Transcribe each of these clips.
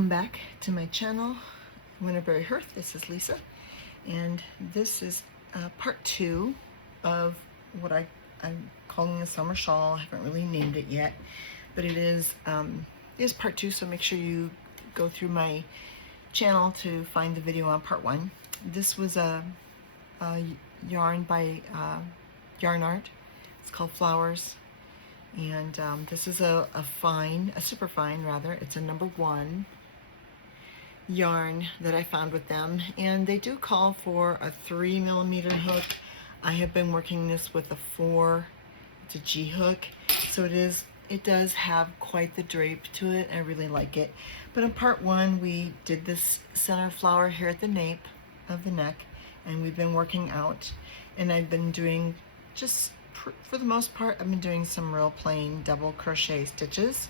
Welcome back to my channel, Winterberry Hearth. This is Lisa, and this is part 2 of what I'm calling a summer shawl. I haven't really named it yet, but it is part 2, so make sure you go through my channel to find the video on part 1. This was a yarn by Yarn Art. It's called Flowers. And this is a super fine rather. It's a number 1 yarn that I found with them, and they do call for a 3mm hook. I have been working this with a 4. It's a G hook, so it does have quite the drape to it. I really like it. But in part 1, we did this center flower here at the nape of the neck, and we've been working out, and I've been doing just for the most part, I've been doing some real plain double crochet stitches,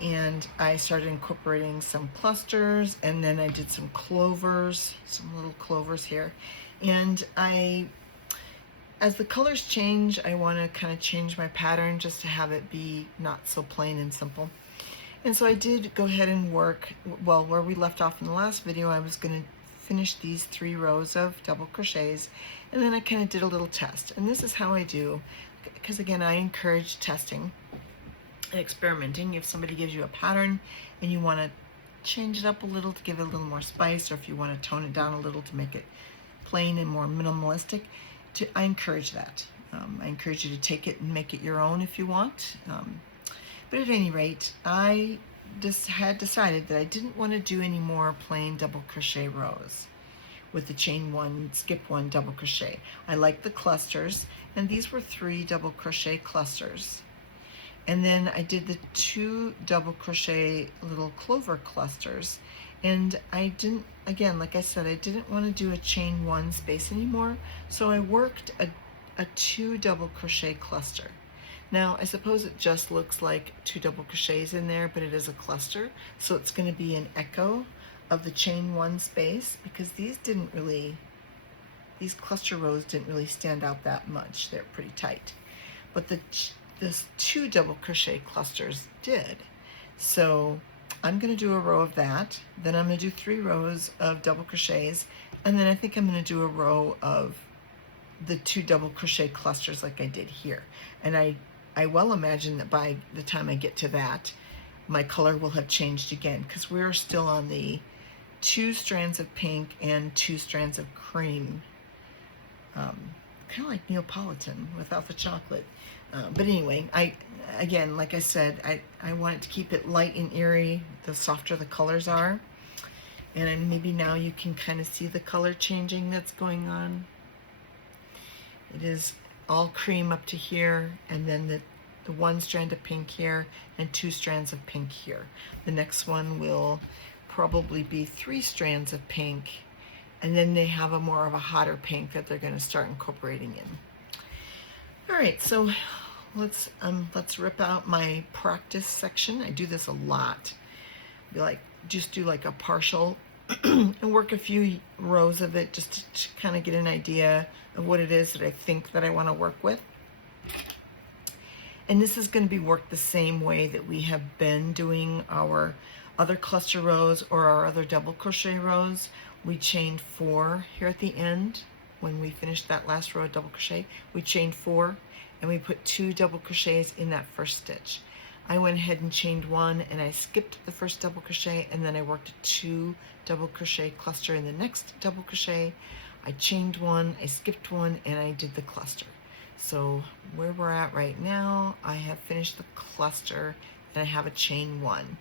and I started incorporating some clusters, and then I did some clovers, some little clovers here. And as the colors change, I want to kind of change my pattern just to have it be not so plain and simple. And so I did go ahead and work, well, where we left off in the last video, I was going to finish these 3 rows of double crochets, and then I kind of did a little test. And this is how I do, because again, I encourage testing and experimenting. If somebody gives you a pattern and you want to change it up a little to give it a little more spice, or if you want to tone it down a little to make it plain and more minimalistic, I encourage that. I encourage you to take it and make it your own if you want. But at any rate, I just had decided that I didn't want to do any more plain double crochet rows with the chain 1, skip 1 double crochet. I like the clusters, and these were 3 double crochet clusters. And then I did the 2 double crochet little clover clusters, and I didn't, again, like I said, I didn't want to do a chain 1 space anymore, so I worked a 2 double crochet cluster. Now, I suppose it just looks like 2 double crochets in there, but it is a cluster, so it's going to be an echo of the chain 1 space, because these cluster rows didn't really stand out that much. They're pretty tight. But this 2 double crochet clusters did. So I'm going to do a row of that, then I'm going to do 3 rows of double crochets, and then I think I'm going to do a row of the 2 double crochet clusters like I did here. And I well imagine that by the time I get to that, my color will have changed again, because we're still on the 2 strands of pink and 2 strands of cream, kind of like Neapolitan without the chocolate. But anyway, again, like I said, I wanted to keep it light and airy, the softer the colors are. And maybe now you can kind of see the color changing that's going on. It is all cream up to here, and then the 1 strand of pink here and 2 strands of pink here. The next one will probably be 3 strands of pink, and then they have a more of a hotter pink that they're going to start incorporating in. All right, so let's rip out my practice section. I do this a lot. Just do like a partial and work a few rows of it just to kind of get an idea of what it is that I think that I want to work with. And this is going to be worked the same way that we have been doing our other cluster rows or our other double crochet rows. We chained 4 here at the end. When we finished that last row of double crochet, we chained 4, and we put 2 double crochets in that first stitch. I went ahead and chained 1, and I skipped the first double crochet, and then I worked a 2 double crochet cluster in the next double crochet. I chained 1, I skipped 1, and I did the cluster. So where we're at right now, I have finished the cluster, and I have a chain 1.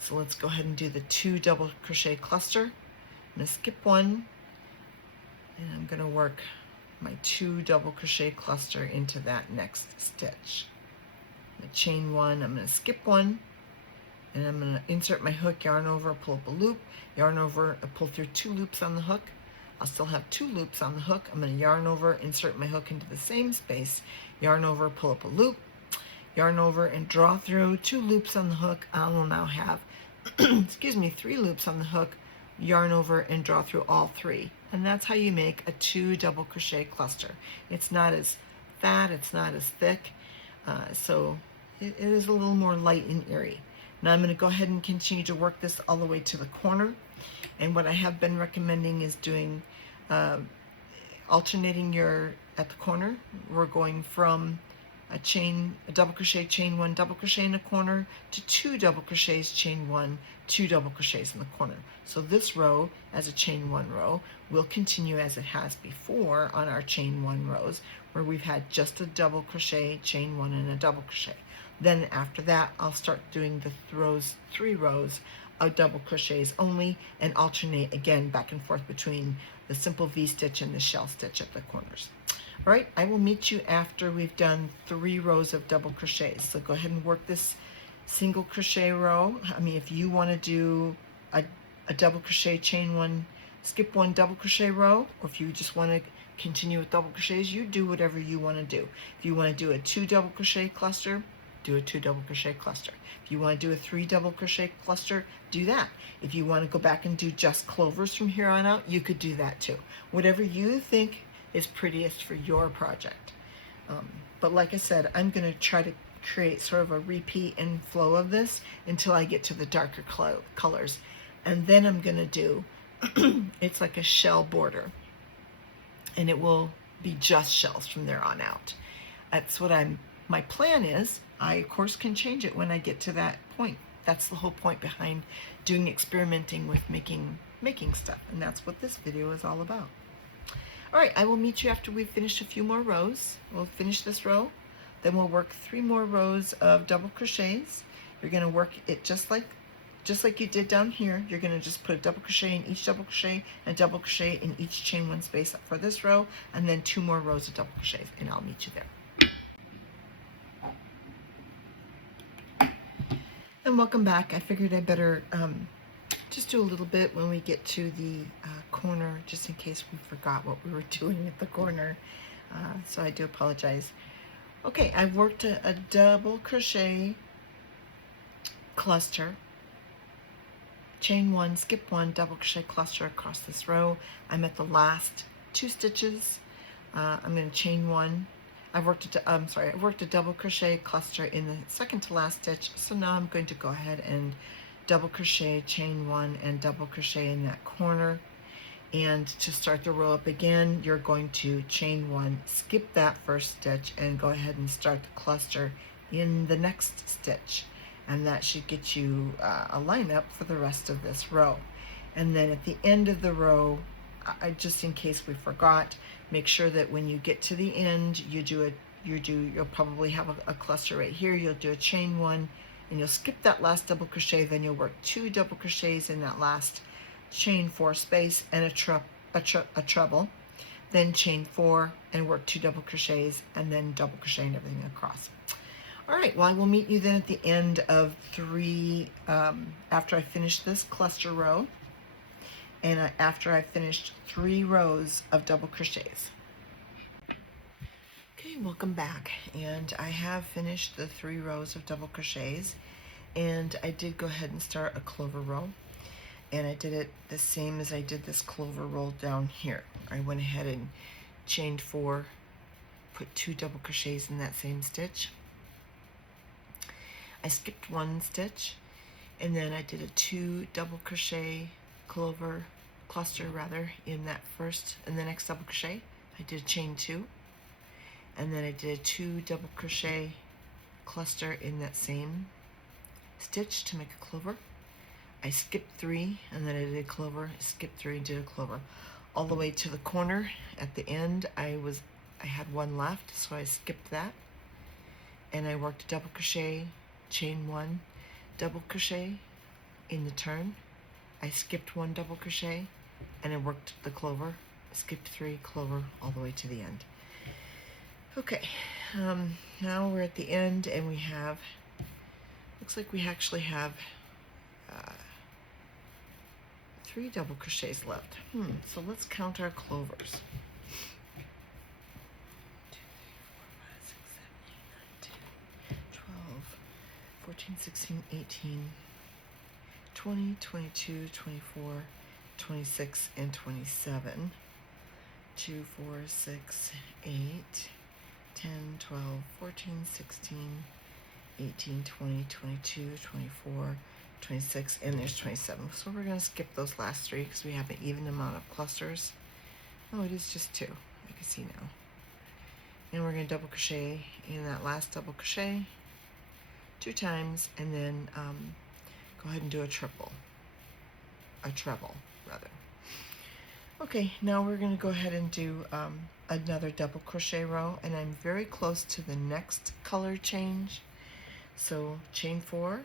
So let's go ahead and do the 2 double crochet cluster. I'm going to skip 1, and I'm going to work my 2 double crochet cluster into that next stitch. I'm going to chain 1, I'm going to skip 1, and I'm going to insert my hook, yarn over, pull up a loop, yarn over, pull through 2 loops on the hook. I'll still have 2 loops on the hook. I'm going to yarn over, insert my hook into the same space, yarn over, pull up a loop, yarn over, and draw through 2 loops on the hook. I will now have, excuse me, 3 loops on the hook, yarn over, and draw through all 3. And that's how you make a 2 double crochet cluster. It's not as fat, it's not as thick, so it is a little more light and airy. Now I'm going to go ahead and continue to work this all the way to the corner. And what I have been recommending is doing alternating at the corner. We're going from a double crochet, chain one, double crochet in the corner to 2 double crochets, chain one, 2 double crochets in the corner. So this row as a chain one row will continue as it has before on our chain one rows, where we've had just a double crochet, chain one, and a double crochet. Then after that, I'll start doing the 3 rows of double crochets only, and alternate again back and forth between the simple V-stitch and the shell stitch at the corners. All right, I will meet you after we've done 3 rows of double crochets. So go ahead and work this single crochet row. I mean, if you want to do a double crochet, chain one, skip one double crochet row, or if you just want to continue with double crochets, you do whatever you want to do. If you want to do a 2 double crochet cluster, do a 2 double crochet cluster. If you want to do a 3 double crochet cluster, do that. If you want to go back and do just clovers from here on out, you could do that too. Whatever you think is prettiest for your project. But like I said, I'm going to try to create sort of a repeat and flow of this until I get to the darker colors. And then I'm going to do, it's like a shell border. And it will be just shells from there on out. That's what my plan is. I, of course, can change it when I get to that point. That's the whole point behind doing experimenting with making stuff. And that's what this video is all about. All right, I will meet you after we've finished a few more rows. We'll finish this row, then we'll work 3 more rows of double crochets. You're going to work it just like you did down here. You're going to just put a double crochet in each double crochet and double crochet in each chain one space for this row, and then 2 more rows of double crochets, and I'll meet you there. And welcome back. I figured I better just do a little bit when we get to the corner, just in case we forgot what we were doing at the corner. So I do apologize. Okay, I've worked a double crochet cluster, chain one, skip one, double crochet cluster across this row. I'm at the last 2 stitches. I'm going to chain one. I've worked a double crochet cluster in the second to last stitch. So now I'm going to go ahead and double crochet, chain one, and double crochet in that corner. And to start the row up again, you're going to chain one, skip that first stitch, and go ahead and start the cluster in the next stitch. And that should get you a lineup for the rest of this row. And then at the end of the row, just in case we forgot, make sure that when you get to the end, you'll probably have a cluster right here. You'll do a chain one, and you'll skip that last double crochet. Then you'll work 2 double crochets in that last chain 4 space and a treble. Then chain 4 and work 2 double crochets, and then double crocheting everything across. All right, well, I will meet you then at the end of 3, after I finish this cluster row, and after I've finished 3 rows of double crochets. Okay, welcome back. And I have finished the 3 rows of double crochets, and I did go ahead and start a clover row, and I did it the same as I did this clover roll down here. I went ahead and chained 4, put 2 double crochets in that same stitch. I skipped 1 stitch, and then I did a 2 double crochet cluster in that first and the next double crochet. I did a chain 2, and then I did a 2 double crochet cluster in that same stitch to make a clover. I skipped 3, and then I did a clover, skipped 3 and did a clover. All the way to the corner at the end, I had 1 left, so I skipped that, and I worked a double crochet, chain 1, double crochet in the turn. I skipped 1 double crochet, and I worked the clover, skipped 3, clover, all the way to the end. Okay, now we're at the end, and we have, looks like we actually have 3 double crochets left. So let's count our clovers. 14, 16, 18, 20, 22, 24, 26, and 27. 2, 4, 6, 8, 10, 12, 14, 16, 18, 20, 22, 24, 26, and there's 27. So we're going to skip those last three because we have an even amount of clusters. Oh, it is just two, I can see now. And we're going to double crochet in that last double crochet 2 times, and then go ahead and do a treble rather. Okay, now we're going to go ahead and do another double crochet row, and I'm very close to the next color change. So chain 4.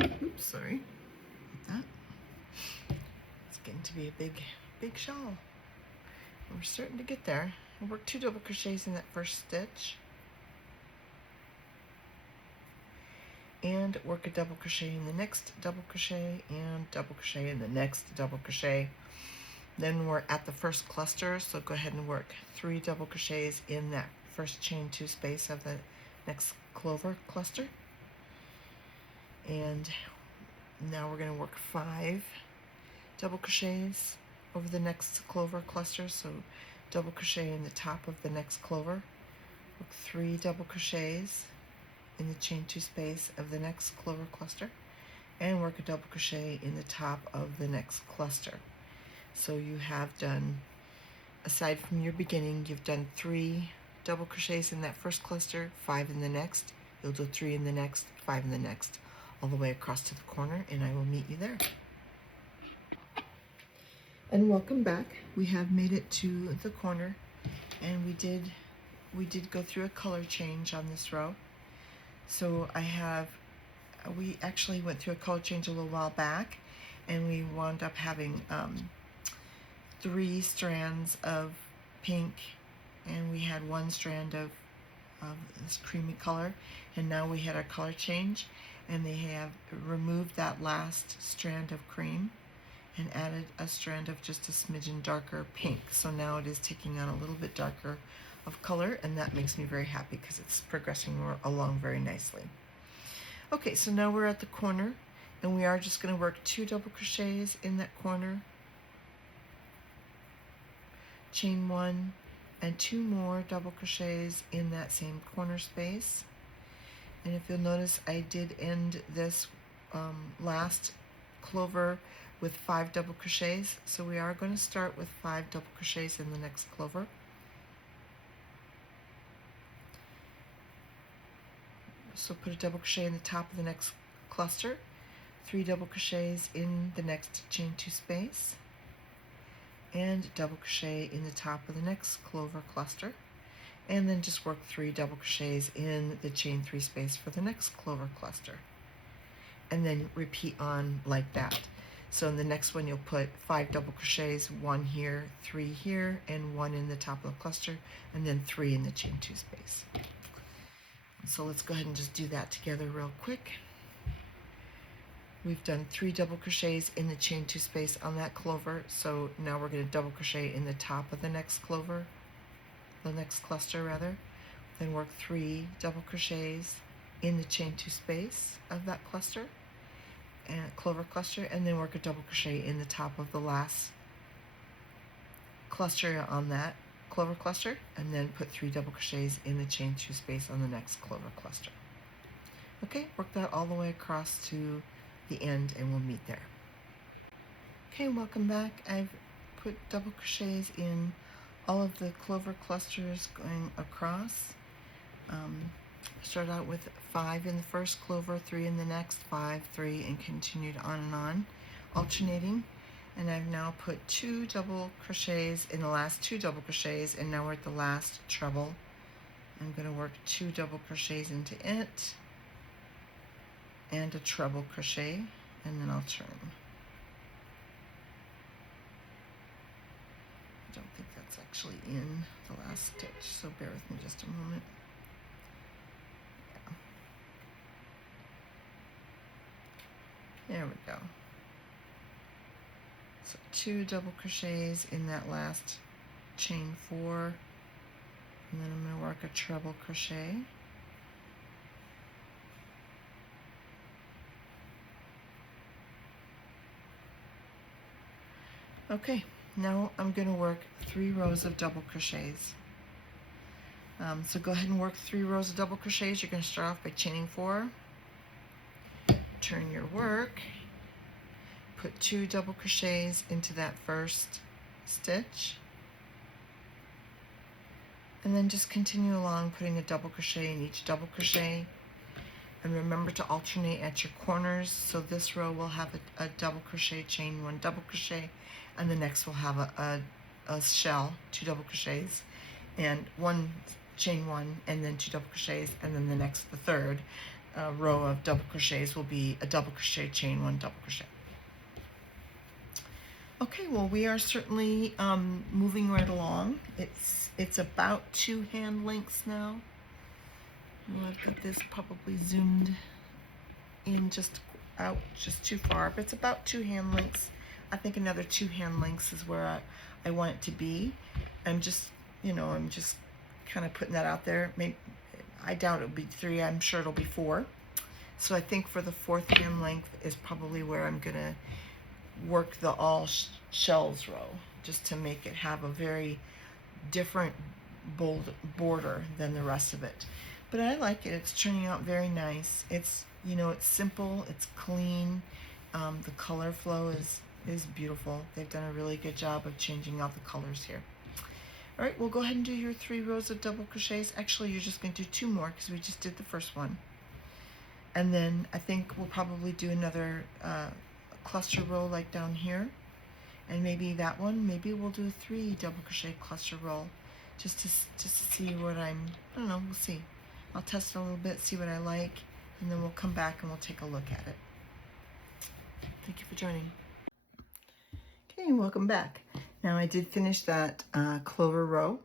Oops, sorry about that. It's getting to be a big shawl. We're starting to get there. I'll work 2 double crochets in that first stitch, and work a double crochet in the next double crochet, and double crochet in the next double crochet. Then we're at the first cluster, so go ahead and work 3 double crochets in that first chain 2 space of the next clover cluster. And now we're going to work 5 double crochets over the next clover cluster, so double crochet in the top of the next clover, work 3 double crochets in the chain 2 space of the next clover cluster, and work a double crochet in the top of the next cluster. So you have done, aside from your beginning, you've done 3 double crochets in that first cluster, 5 in the next, you'll do 3 in the next, 5 in the next, all the way across to the corner, and I will meet you there. And welcome back. We have made it to the corner, and we did go through a color change on this row. So we actually went through a color change a little while back, and we wound up having 3 strands of pink, and we had 1 strand of this creamy color, and now we had a color change, and they have removed that last strand of cream and added a strand of just a smidgen darker pink. So now it is taking on a little bit darker of color, and that makes me very happy because it's progressing along very nicely. Okay, so now we're at the corner, and we are just going to work 2 double crochets in that corner, chain 1, and 2 more double crochets in that same corner space. And if you'll notice, I did end this last clover with 5 double crochets, so we are going to start with 5 double crochets in the next clover. So put a double crochet in the top of the next cluster, 3 double crochets in the next chain 2 space, and double crochet in the top of the next clover cluster, and then just work 3 double crochets in the chain 3 space for the next clover cluster, and then repeat on like that. So in the next one you'll put 5 double crochets, 1 here, 3 here, and 1 in the top of the cluster, and then 3 in the chain 2 space. So let's go ahead and just do that together real quick. We've done 3 double crochets in the chain 2 space on that clover, so now we're going to double crochet in the top of the next clover, the next cluster rather, then work 3 double crochets in the chain 2 space of that cluster and clover cluster, and then work a double crochet in the top of the last cluster on that clover cluster, and then put 3 double crochets in the chain 2 space on the next clover cluster. Okay, work that all the way across to the end, and we'll meet there. Okay, welcome back. I've put double crochets in all of the clover clusters going across. Start out with 5 in the first clover, 3 in the next, 5, 3, and continued on, alternating. And I've now put 2 double crochets in the last 2 double crochets, and now we're at the last treble. I'm going to work 2 double crochets into it and a treble crochet, and then I'll turn. I don't think that's actually in the last stitch, so bear with me just a moment. Yeah. There we go. So 2 double crochets in that last chain 4, and then I'm going to work a treble crochet. Okay, now I'm going to work 3 rows of double crochets. So go ahead and work 3 rows of double crochets. You're going to start off by chaining 4, turn your work, put 2 double crochets into that first stitch, and then just continue along putting a double crochet in each double crochet. And remember to alternate at your corners. So this row will have a double crochet, chain 1 double crochet, and the next will have a shell, 2 double crochets, and 1 chain 1, and then 2 double crochets, and then the third row of double crochets will be a double crochet, chain 1 double crochet. Okay, well, we are certainly moving right along. It's about 2 hand lengths now. I've got this probably zoomed in just too far, but it's about 2 hand lengths. I think another 2 hand lengths is where I want it to be. I'm just kind of putting that out there. Maybe, I doubt it'll be 3. I'm sure it'll be 4. So I think for the 4th hand length is probably where I'm gonna work the all shells row, just to make it have a very different bold border than the rest of it. But I like it. It's turning out very nice. It's it's simple, it's clean. The color flow is beautiful. They've done a really good job of changing out the colors here. All right, we'll go ahead and do your 3 rows of double crochets. Actually, you're just going to do 2 more because we just did the first one. And then I think we'll probably do another cluster row like down here. And maybe that one, maybe we'll do 3 double crochet cluster row just to see what I don't know, we'll see. I'll test it a little bit, see what I like, and then we'll come back and we'll take a look at it. Thank you for joining. Okay, welcome back. Now I did finish that clover row,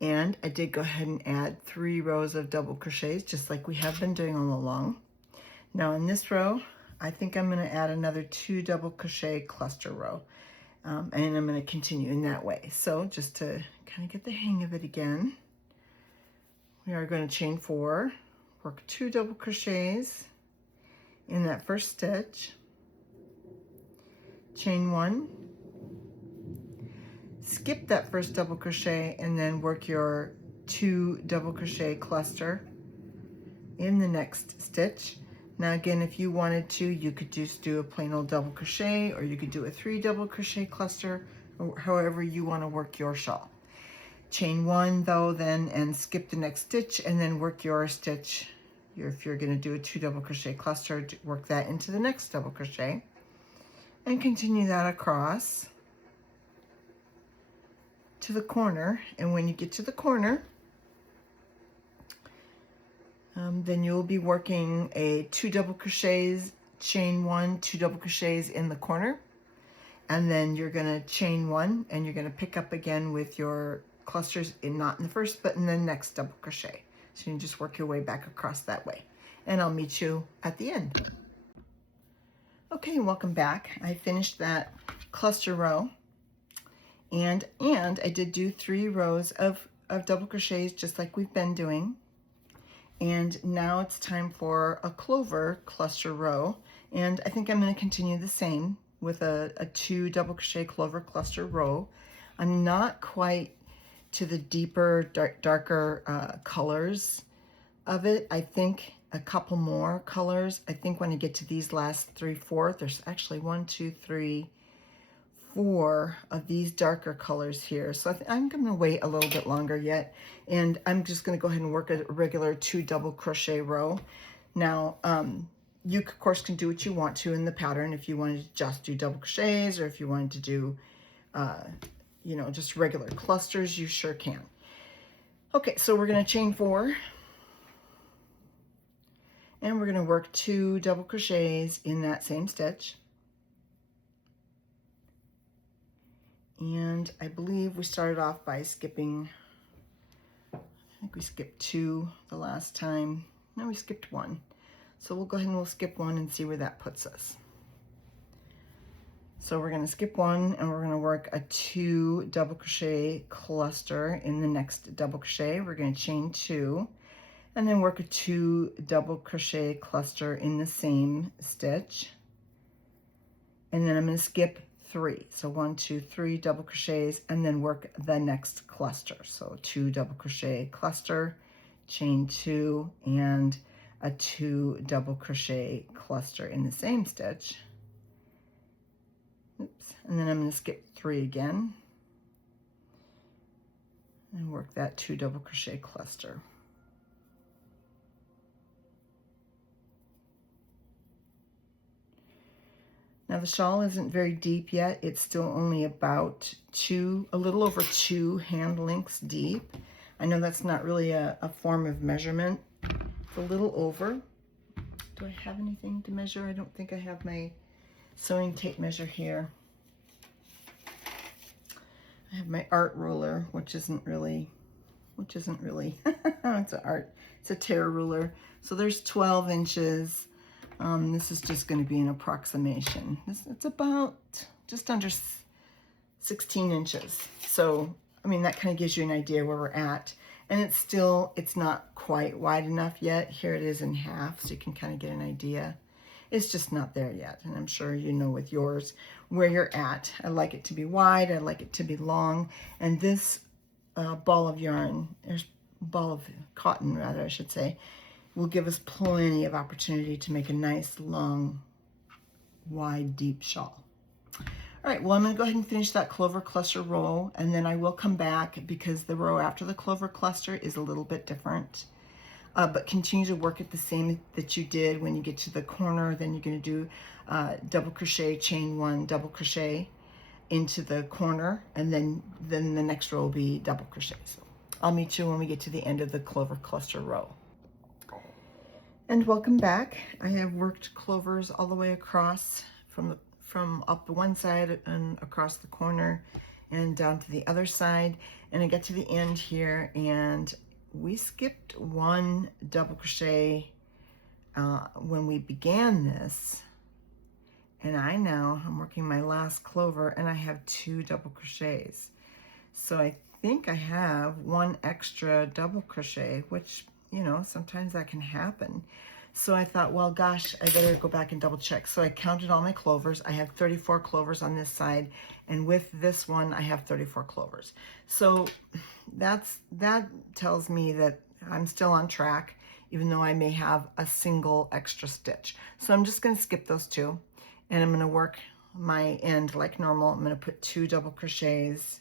and I did go ahead and add 3 rows of double crochets, just like we have been doing all along. Now in this row, I think I'm going to add another 2 double crochet cluster row, and I'm going to continue in that way. So just to kind of get the hang of it again, we are going to chain 4, work 2 double crochets in that first stitch, chain 1, skip that first double crochet, and then work your 2 double crochet cluster in the next stitch. Now again, if you wanted to, you could just do a plain old double crochet, or you could do a 3 double crochet cluster, or however you want to work your shawl. Chain 1 though then, and skip the next stitch, and then work your stitch. If you're going to do a 2 double crochet cluster, work that into the next double crochet, and continue that across to the corner. And when you get to the corner, then you'll be working a 2 double crochets, chain 1, 2 double crochets in the corner, and then you're going to chain 1, and you're going to pick up again with your clusters not in the first but in the next double crochet. So you just work your way back across that way, and I'll meet you at the end. Okay, welcome back. I finished that cluster row, and I did do 3 rows of double crochets just like we've been doing. And now it's time for a clover cluster row, and I think I'm going to continue the same with a 2 double crochet clover cluster row. I'm not quite to the deeper, darker colors of it. I think a couple more colors. I think when I get to these last 3, 4, there's actually 1, 2, 3, 4 of these darker colors here. So I'm going to wait a little bit longer yet, and I'm just going to go ahead and work a regular 2 double crochet row. Now, you of course can do what you want to in the pattern. If you wanted to just do double crochets, or if you wanted to do just regular clusters, you sure can. Okay, so we're going to chain 4, and we're going to work 2 double crochets in that same stitch. And I believe we started off by skipping, I think we skipped 2 the last time. No, we skipped 1. So we'll go ahead and we'll skip 1 and see where that puts us. So we're going to skip 1, and we're going to work a 2 double crochet cluster in the next double crochet. We're going to chain 2, and then work a 2 double crochet cluster in the same stitch. And then I'm going to skip 3. So 1, 2, 3 double crochets, and then work the next cluster. So 2 double crochet cluster, chain 2, and a 2 double crochet cluster in the same stitch. Oops. And then I'm going to skip 3 again and work that 2 double crochet cluster. Now the shawl isn't very deep yet. It's still only about a little over 2 hand lengths deep. I know that's not really a form of measurement. It's a little over. Do I have anything to measure? I don't think I have my sewing tape measure here. I have my art ruler, which isn't really, it's a tear ruler. So there's 12 inches. This is just going to be an approximation. It's about just under 16 inches. So, I mean, that kind of gives you an idea where we're at. And it's not quite wide enough yet. Here it is in half, so you can kind of get an idea. It's just not there yet. And I'm sure you know with yours where you're at. I like it to be wide. I like it to be long. And this ball of yarn, ball of cotton rather, I should say, will give us plenty of opportunity to make a nice, long, wide, deep shawl. All right, well, I'm going to go ahead and finish that clover cluster row, and then I will come back because the row after the clover cluster is a little bit different. But continue to work it the same that you did when you get to the corner. Then you're going to do double crochet, chain 1, double crochet into the corner, and then the next row will be double crochet. So I'll meet you when we get to the end of the clover cluster row. And welcome back. I have worked clovers all the way across from up the one side and across the corner and down to the other side. And I get to the end here and we skipped 1 double crochet when we began this. And I'm working my last clover and I have 2 double crochets. So I think I have 1 extra double crochet, which, you know, sometimes that can happen. So I thought, well, gosh, I better go back and double check. So I counted all my clovers. I have 34 clovers on this side, and with this one, I have 34 clovers. So that tells me that I'm still on track, even though I may have a single extra stitch. So I'm just going to skip those 2, and I'm going to work my end like normal. I'm going to put 2 double crochets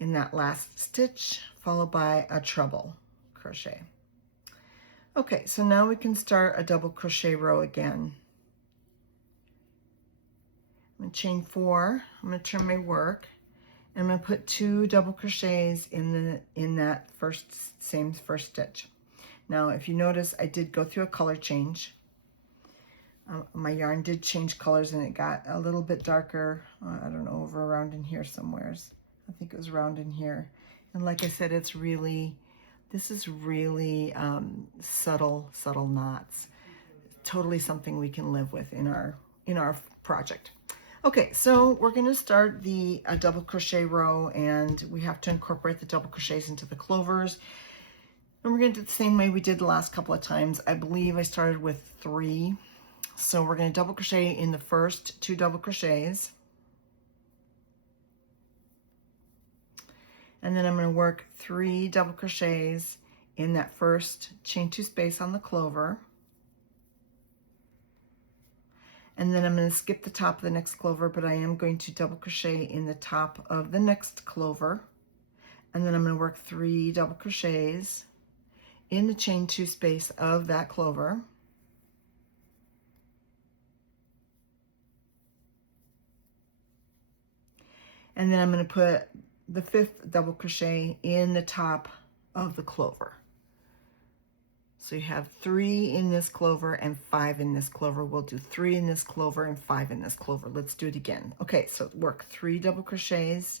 in that last stitch, followed by a treble crochet. Okay, so now we can start a double crochet row again. I'm going to chain 4. I'm going to turn my work, and I'm going to put 2 double crochets in that same first stitch. Now, if you notice, I did go through a color change. My yarn did change colors, and it got a little bit darker. I don't know, over around in here somewheres. I think it was around in here. And like I said, this is really subtle knots. Totally something we can live with in our project. Okay, so we're going to start a double crochet row, and we have to incorporate the double crochets into the clovers. And we're going to do it the same way we did the last couple of times. I believe I started with 3. So we're going to double crochet in the first 2 double crochets. And then I'm going to work 3 double crochets in that first chain 2 space on the clover. And then I'm going to skip the top of the next clover, but I am going to double crochet in the top of the next clover. And then I'm going to work 3 double crochets in the chain 2 space of that clover. And then I'm going to put the 5th double crochet in the top of the clover. So you have 3 in this clover and 5 in this clover. We'll do 3 in this clover and 5 in this clover. Let's do it again. Okay, so work 3 double crochets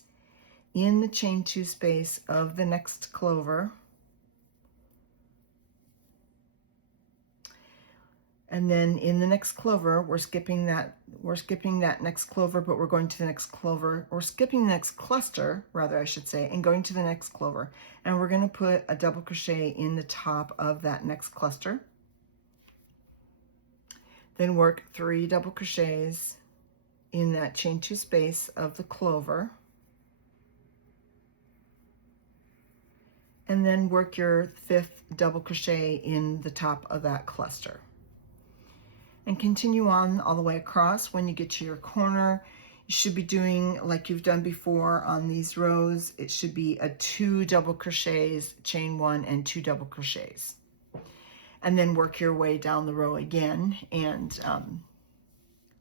in the chain 2 space of the next clover. And then in the next clover, we're skipping that next clover, but we're going to the next clover. We're skipping the next cluster, rather I should say, and going to the next clover. And we're going to put a double crochet in the top of that next cluster. Then work 3 double crochets in that chain 2 space of the clover, and then work your 5th double crochet in the top of that cluster. And continue on all the way across. When you get to your corner, you should be doing like you've done before on these rows. It should be a 2 double crochets, chain 1 and 2 double crochets. And then work your way down the row again, and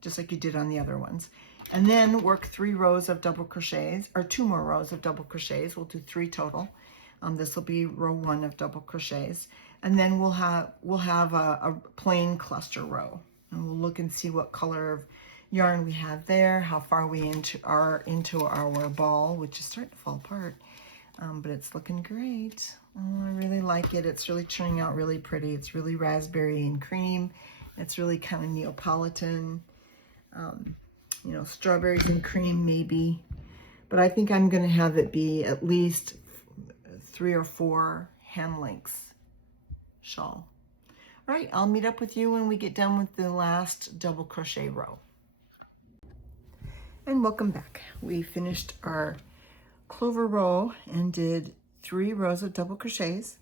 just like you did on the other ones. And then work 3 rows of double crochets, or 2 more rows of double crochets. We'll do 3 total. This will be row 1 of double crochets. And then we'll have a plain cluster row. And we'll look and see what color of yarn we have there, how far we into our ball, which is starting to fall apart. But it's looking great. Oh, I really like it. It's really turning out really pretty. It's really raspberry and cream. It's really kind of Neapolitan. You know, strawberries and cream maybe. But I think I'm going to have it be at least 3 or 4 hand lengths shawl. All right, I'll meet up with you when we get done with the last double crochet row. And welcome back. We finished our clover row and did 3 rows of double crochets,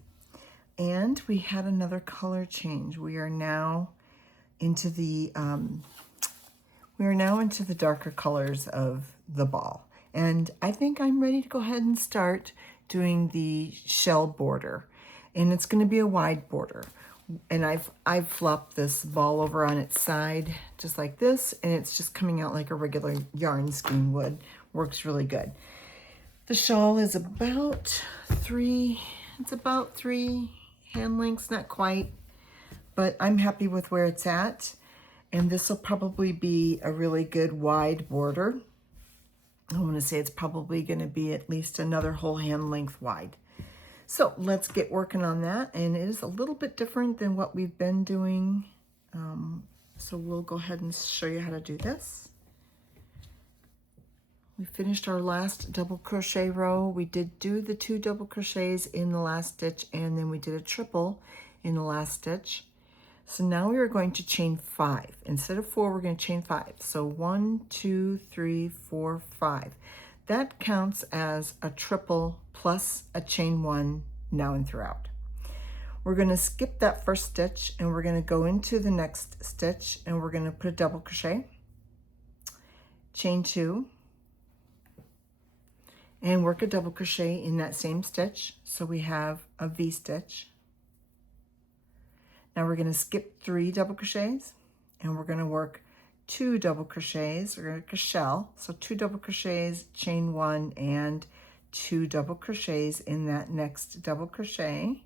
and we had another color change. We are now into the darker colors of the ball, and I think I'm ready to go ahead and start doing the shell border, and it's going to be a wide border. And I've flopped this ball over on its side just like this, and it's just coming out like a regular yarn skein would. Works really good. The shawl is about 3 hand lengths, not quite, but I'm happy with where it's at. And this will probably be a really good wide border. I want to say it's probably going to be at least another whole hand length wide. So let's get working on that. And it is a little bit different than what we've been doing. So we'll go ahead and show you how to do this. We finished our last double crochet row. We did do the 2 double crochets in the last stitch, and then we did a triple in the last stitch. So now we are going to chain 5. Instead of 4, we're going to chain 5. So 1, 2, 3, 4, 5. That counts as a triple plus a chain 1 now and throughout. We're going to skip that first stitch, and we're going to go into the next stitch, and we're going to put a double crochet, chain 2, and work a double crochet in that same stitch. So we have a V stitch. Now we're going to skip 3 double crochets, and we're going to work 2 double crochets. We're going to work a shell. So 2 double crochets, chain 1, and 2 double crochets in that next double crochet.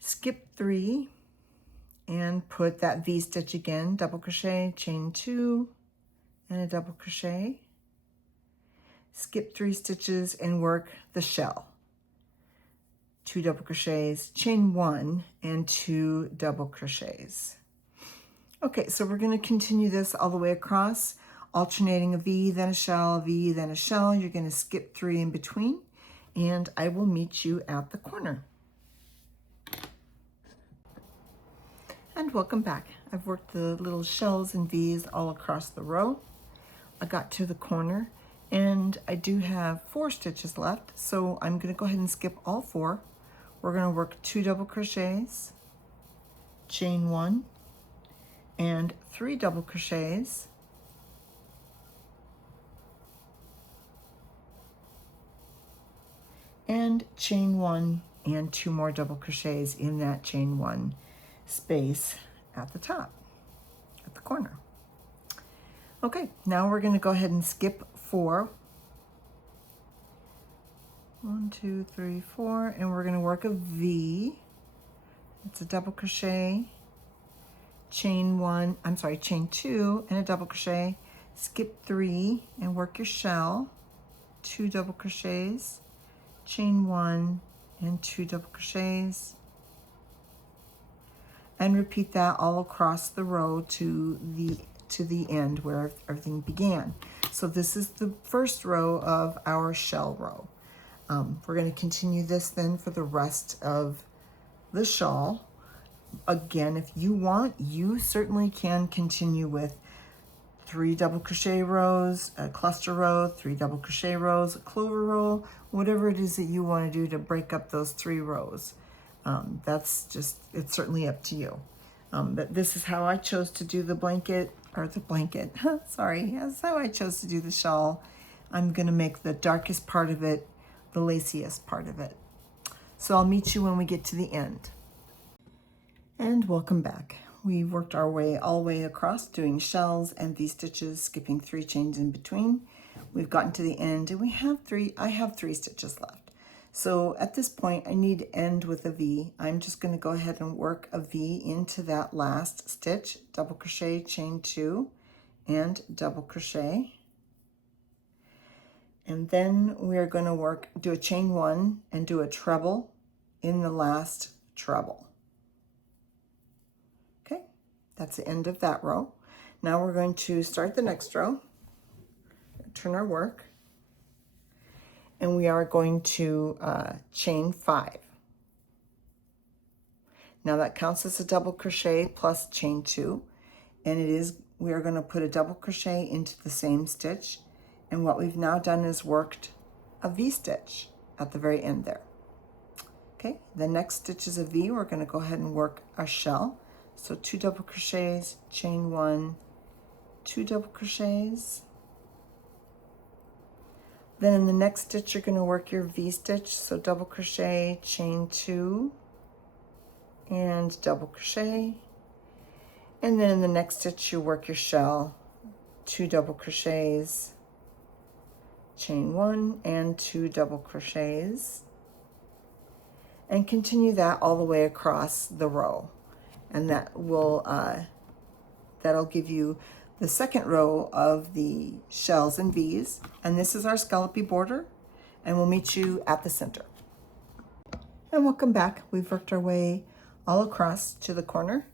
Skip 3 and put that V stitch again, double crochet, chain 2, and a double crochet. Skip 3 stitches and work the shell. 2 double crochets, chain 1, and 2 double crochets. Okay, so we're going to continue this all the way across, alternating a V, then a shell, a V, then a shell. You're going to skip 3 in between, and I will meet you at the corner. And welcome back. I've worked the little shells and V's all across the row. I got to the corner, and I do have 4 stitches left, so I'm going to go ahead and skip all 4. We're going to work 2 double crochets, chain 1, and 3 double crochets, and chain 1 and 2 more double crochets in that chain 1 space at the top, at the corner. Okay, now we're going to go ahead and skip 4. 1, 2, 3, 4, and we're going to work a V. It's a double crochet, chain 2 and a double crochet. Skip 3 and work your shell, 2 double crochets, chain 1 and 2 double crochets, and repeat that all across the row to the end where everything began. So this is the first row of our shell row. We're going to continue this then for the rest of the shawl. Again, if you want, you certainly can continue with 3 double crochet rows, a cluster row, 3 double crochet rows, a clover row, whatever it is that you want to do to break up those 3 rows. That's just, it's certainly up to you. But this is how I chose to do the blanket, or the blanket, sorry, that's how I chose to do the shawl. I'm gonna make the darkest part of it the laciest part of it. So I'll meet you when we get to the end. And welcome back. We've worked our way all the way across doing shells and V-stitches, skipping 3 chains in between. We've gotten to the end and I have 3 stitches left. So at this point I need to end with a V. I'm just going to go ahead and work a V into that last stitch, double crochet, chain 2 and double crochet. And then we are going to do a chain 1 and do a treble in the last treble. Okay, that's the end of that row. Now we're going to start the next row, turn our work, and we are going to chain 5. Now that counts as a double crochet plus chain 2, and we are going to put a double crochet into the same stitch. And what we've now done is worked a V-stitch at the very end there. Okay, the next stitch is a V. We're going to go ahead and work a shell. So 2 double crochets, chain 1, 2 double crochets. Then in the next stitch, you're going to work your V-stitch. So double crochet, chain 2, and double crochet. And then in the next stitch, you work your shell, 2 double crochets, chain 1 and 2 double crochets, and continue that all the way across the row, and that will that'll give you the second row of the shells and V's. And this is our scallopy border, and we'll meet you at the center. And welcome back. We've worked our way all across to the corner,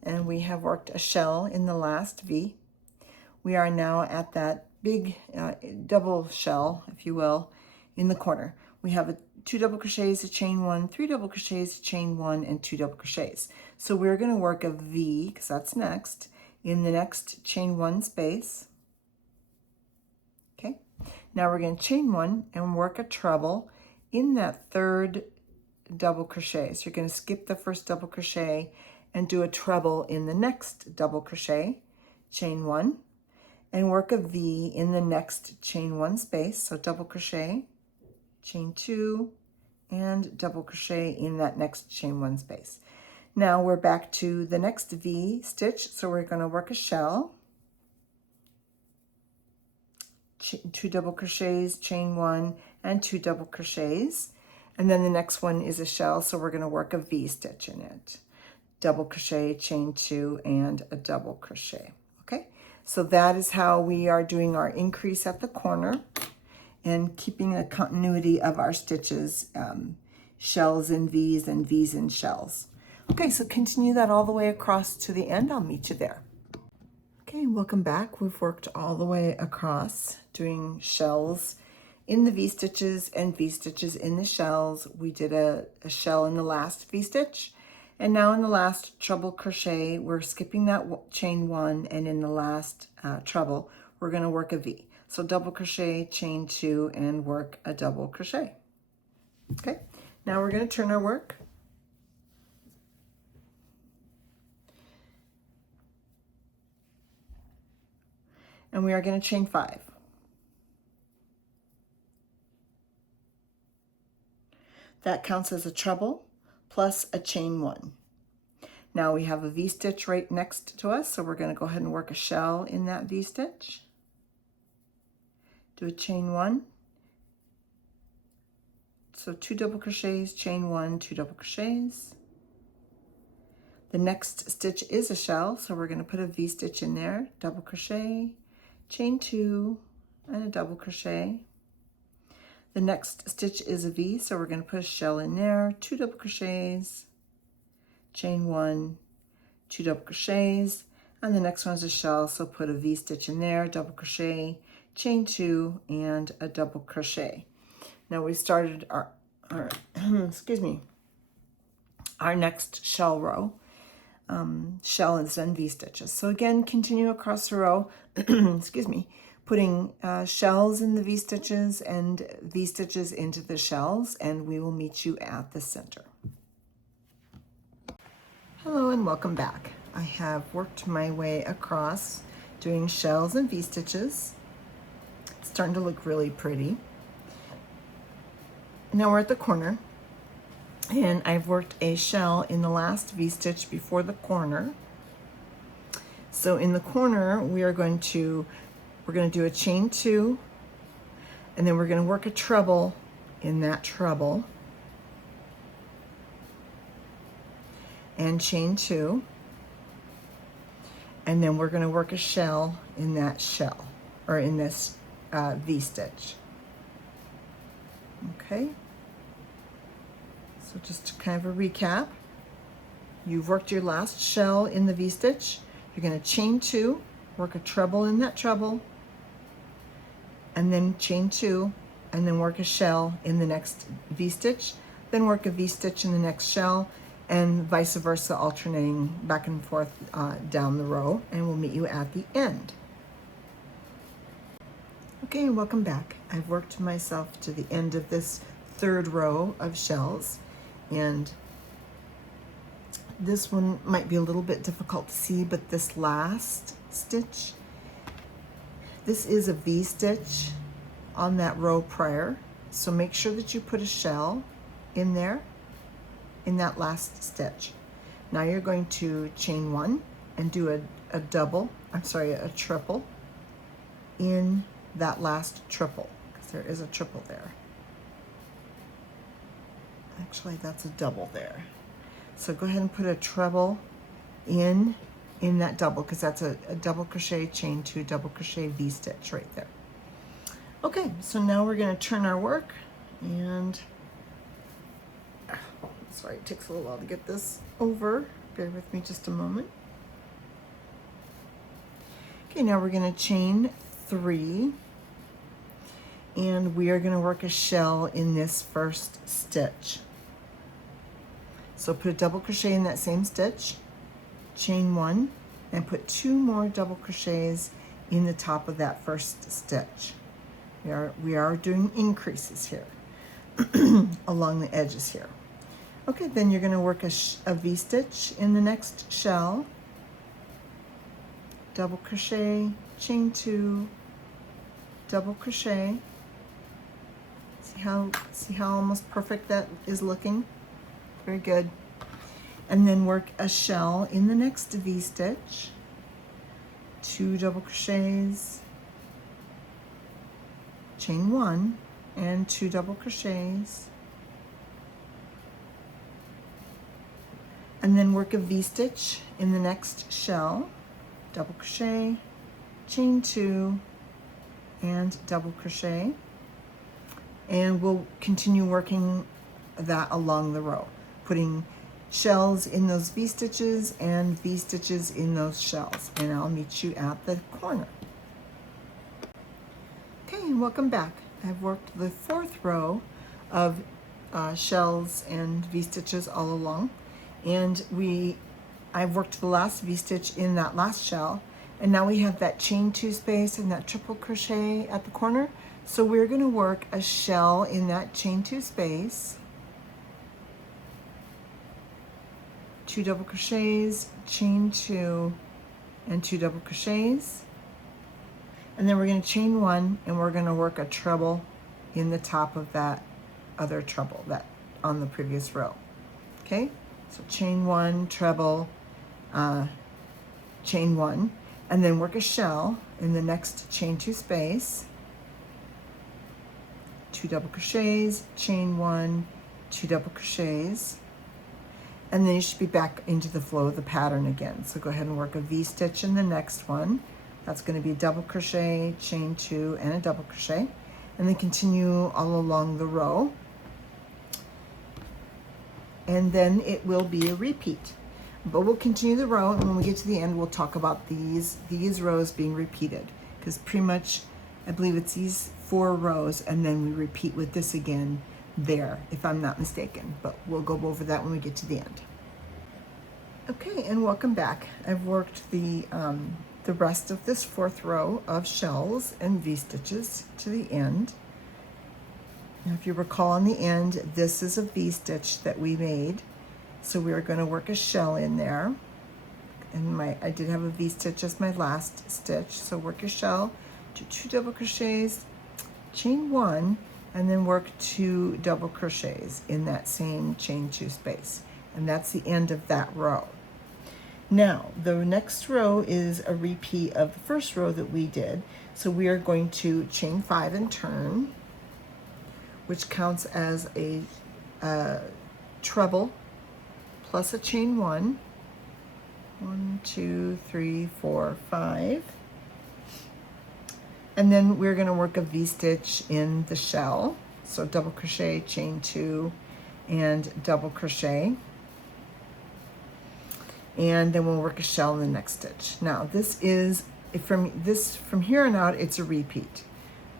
and we have worked a shell in the last V. We are now at that big double shell, if you will, in the corner. We have 2 double crochets, a chain 1, 3 double crochets, a chain 1, and 2 double crochets. So we're going to work a V, because that's next, in the next chain 1 space. Okay, now we're going to chain 1 and work a treble in that 3rd double crochet. So you're going to skip the first double crochet and do a treble in the next double crochet, chain 1, and work a V in the next chain 1 space. So double crochet, chain 2, and double crochet in that next chain 1 space. Now we're back to the next V stitch. So we're going to work a shell, 2 double crochets, chain 1, and 2 double crochets. And then the next one is a shell. So we're going to work a V stitch in it, double crochet, chain 2, and a double crochet. Okay. So that is how we are doing our increase at the corner and keeping the continuity of our stitches, shells and V's and shells. Okay, so continue that all the way across to the end. I'll meet you there. Okay, welcome back. We've worked all the way across doing shells in the V-stitches and V-stitches in the shells. We did a shell in the last V-stitch. And now in the last treble crochet, we're skipping that chain 1, and in the last treble, we're going to work a V. So double crochet, chain 2, and work a double crochet. Okay, now we're going to turn our work. And we are going to chain 5. That counts as a treble plus a chain 1. Now we have a V-stitch right next to us, so we're going to go ahead and work a shell in that V-stitch. Do a chain 1. So 2 double crochets, chain 1, 2 double crochets. The next stitch is a shell, so we're going to put a V-stitch in there, double crochet, chain 2, and a double crochet. The next stitch is a V, so we're going to put a shell in there, 2 double crochets, chain 1, 2 double crochets, and the next one is a shell, so put a V stitch in there, double crochet, chain 2, and a double crochet. Now we started our excuse me, our next shell row, shell and then V stitches. So again, continue across the row, excuse me, putting shells in the V-stitches and V-stitches into the shells, and we will meet you at the center. Hello and welcome back. I have worked my way across doing shells and V-stitches. It's starting to look really pretty. Now we're at the corner, and I've worked a shell in the last V-stitch before the corner. So in the corner, we're going to do a chain 2, and then we're going to work a treble in that treble, and chain 2, and then we're going to work a shell in that shell, or in this V-stitch. Okay, so just kind of a recap. You've worked your last shell in the V-stitch. You're going to chain 2, work a treble in that treble, and then chain 2, and then work a shell in the next V-stitch, then work a V-stitch in the next shell, and vice versa, alternating back and forth down the row, and we'll meet you at the end. Okay, welcome back. I've worked myself to the end of this third row of shells, and this one might be a little bit difficult to see, but this last stitch, this is a V-stitch on that row prior, so make sure that you put a shell in there in that last stitch. Now you're going to chain 1 and do a triple in that last triple, because there is a triple there. Actually, that's a double there. So go ahead and put a treble in that double, because that's a double crochet, chain 2, double crochet, V-stitch right there. Okay, so now we're going to turn our work, and sorry, it takes a little while to get this over. Bear with me just a moment. Okay, now we're going to chain 3, and we are going to work a shell in this first stitch. So put a double crochet in that same stitch, chain 1, and put 2 more double crochets in the top of that first stitch. We are doing increases here along the edges here. Okay, then you're going to work a V-stitch in the next shell, double crochet, chain 2, double crochet. See how almost perfect that is looking? Very good. And then work a shell in the next V-stitch, 2 double crochets, chain 1, and 2 double crochets. And then work a V-stitch in the next shell, double crochet, chain 2, and double crochet. And we'll continue working that along the row, putting shells in those V-stitches and V-stitches in those shells. And I'll meet you at the corner. Okay, and welcome back. I've worked the 4th row of shells and V-stitches all along. And I've worked the last V-stitch in that last shell, and now we have that chain 2 space and that triple crochet at the corner. So we're going to work a shell in that chain 2 space, 2 double crochets, chain 2, and 2 double crochets. And then we're going to chain 1, and we're going to work a treble in the top of that other treble that on the previous row. Okay? So chain 1, treble, chain 1, and then work a shell in the next chain 2 space, 2 double crochets, chain 1, 2 double crochets, and then you should be back into the flow of the pattern again. So go ahead and work a V-stitch in the next one. That's going to be double crochet, chain 2, and a double crochet, and then continue all along the row. And then it will be a repeat. But we'll continue the row, and when we get to the end, we'll talk about these rows being repeated, because pretty much, I believe it's these 4 rows, and then we repeat with this again there, if I'm not mistaken. But we'll go over that when we get to the end. Okay, and welcome back. I've worked the the rest of this 4th row of shells and V-stitches to the end. Now, if you recall on the end, this is a V-stitch that we made. So we are going to work a shell in there. And I did have a V-stitch as my last stitch. So work your shell, do 2 double crochets, chain 1, and then work 2 double crochets in that same chain 2 space. And that's the end of that row. Now, the next row is a repeat of the first row that we did. So we are going to chain 5 and turn, which counts as a treble plus a chain 1. 1, 2, 3, 4, 5. And then we're going to work a V-stitch in the shell. So double crochet, chain 2, and double crochet. And then we'll work a shell in the next stitch. Now this is, from here on out, it's a repeat.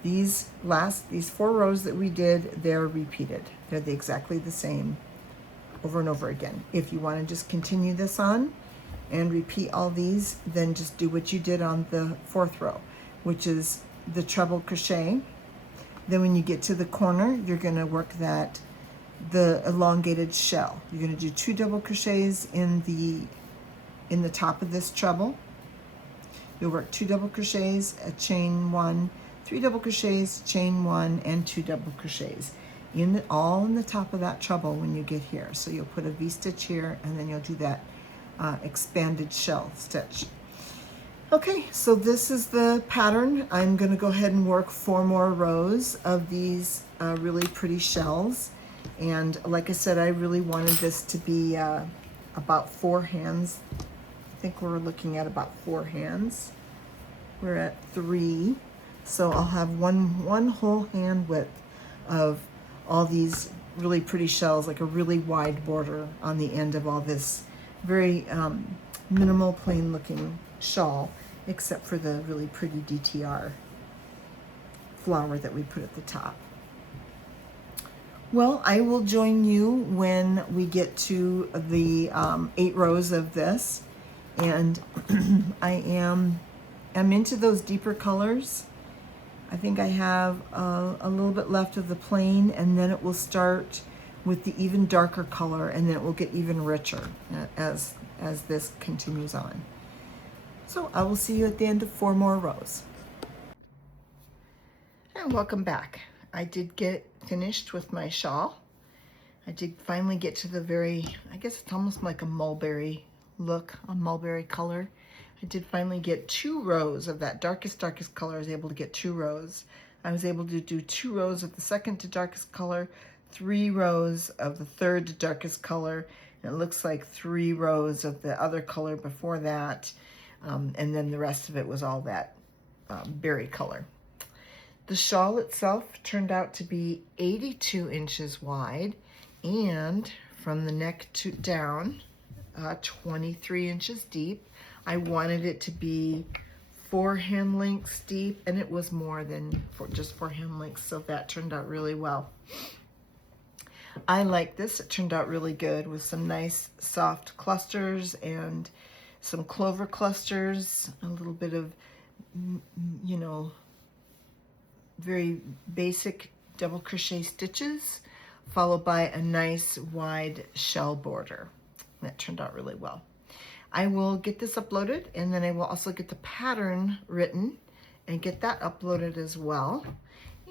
These 4 rows that we did, they're repeated. They're exactly the same over and over again. If you want to just continue this on and repeat all these, then just do what you did on the 4th row, which is the treble crochet. Then when you get to the corner, you're going to work the elongated shell. You're going to do 2 double crochets in the top of this treble. You'll work 2 double crochets, a chain 1, 3 double crochets, chain 1, and 2 double crochets all in the top of that treble when you get here. So you'll put a V-stitch here, and then you'll do that expanded shell stitch. Okay, so this is the pattern. I'm going to go ahead and work 4 more rows of these really pretty shells. And like I said, I really wanted this to be about 4 hands. I think we're looking at about 4 hands. We're at 3. So I'll have one whole hand width of all these really pretty shells, like a really wide border on the end of all this very minimal plain looking shawl, except for the really pretty DTR flower that we put at the top. Well, I will join you when we get to the 8 rows of this, and I am into those deeper colors. I think I have a little bit left of the plain, and then it will start with the even darker color, and then it will get even richer as this continues on. So I will see you at the end of 4 more rows. And welcome back. I did get finished with my shawl. I did finally get to the very, I guess it's almost like a mulberry look, a mulberry color. I did finally get 2 rows of that darkest color. I was able to get 2 rows. I was able to do 2 rows of the second to darkest color, 3 rows of the third to darkest color, and it looks like 3 rows of the other color before that, and then the rest of it was all that berry color. The shawl itself turned out to be 82 inches wide, and from the neck down, 23 inches deep. I wanted it to be 4 hand lengths deep, and it was more than just 4 hand lengths, so that turned out really well. I like this. It turned out really good with some nice soft clusters and some clover clusters, a little bit of, you know, very basic double crochet stitches, followed by a nice wide shell border. That turned out really well. I will get this uploaded, and then I will also get the pattern written and get that uploaded as well.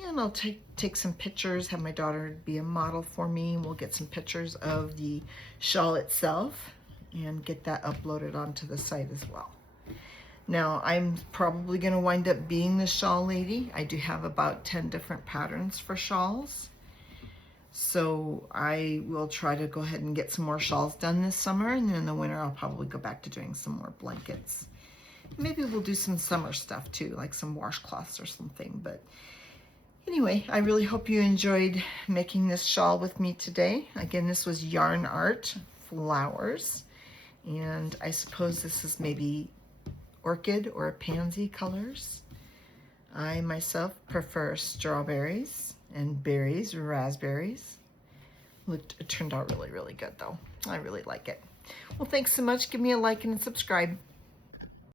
And I'll take some pictures, have my daughter be a model for me, and we'll get some pictures of the shawl itself and get that uploaded onto the site as well. Now, I'm probably going to wind up being the shawl lady. I do have about 10 different patterns for shawls. So I will try to go ahead and get some more shawls done this summer, and then in the winter I'll probably go back to doing some more blankets. Maybe we'll do some summer stuff too, like some washcloths or something. But anyway, I really hope you enjoyed making this shawl with me today. Again, this was Yarn Art Flowers, and I suppose this is maybe orchid or pansy colors. I myself prefer strawberries and berries, raspberries. It turned out really, really good though. I really like it. Well, thanks so much. Give me a like and subscribe.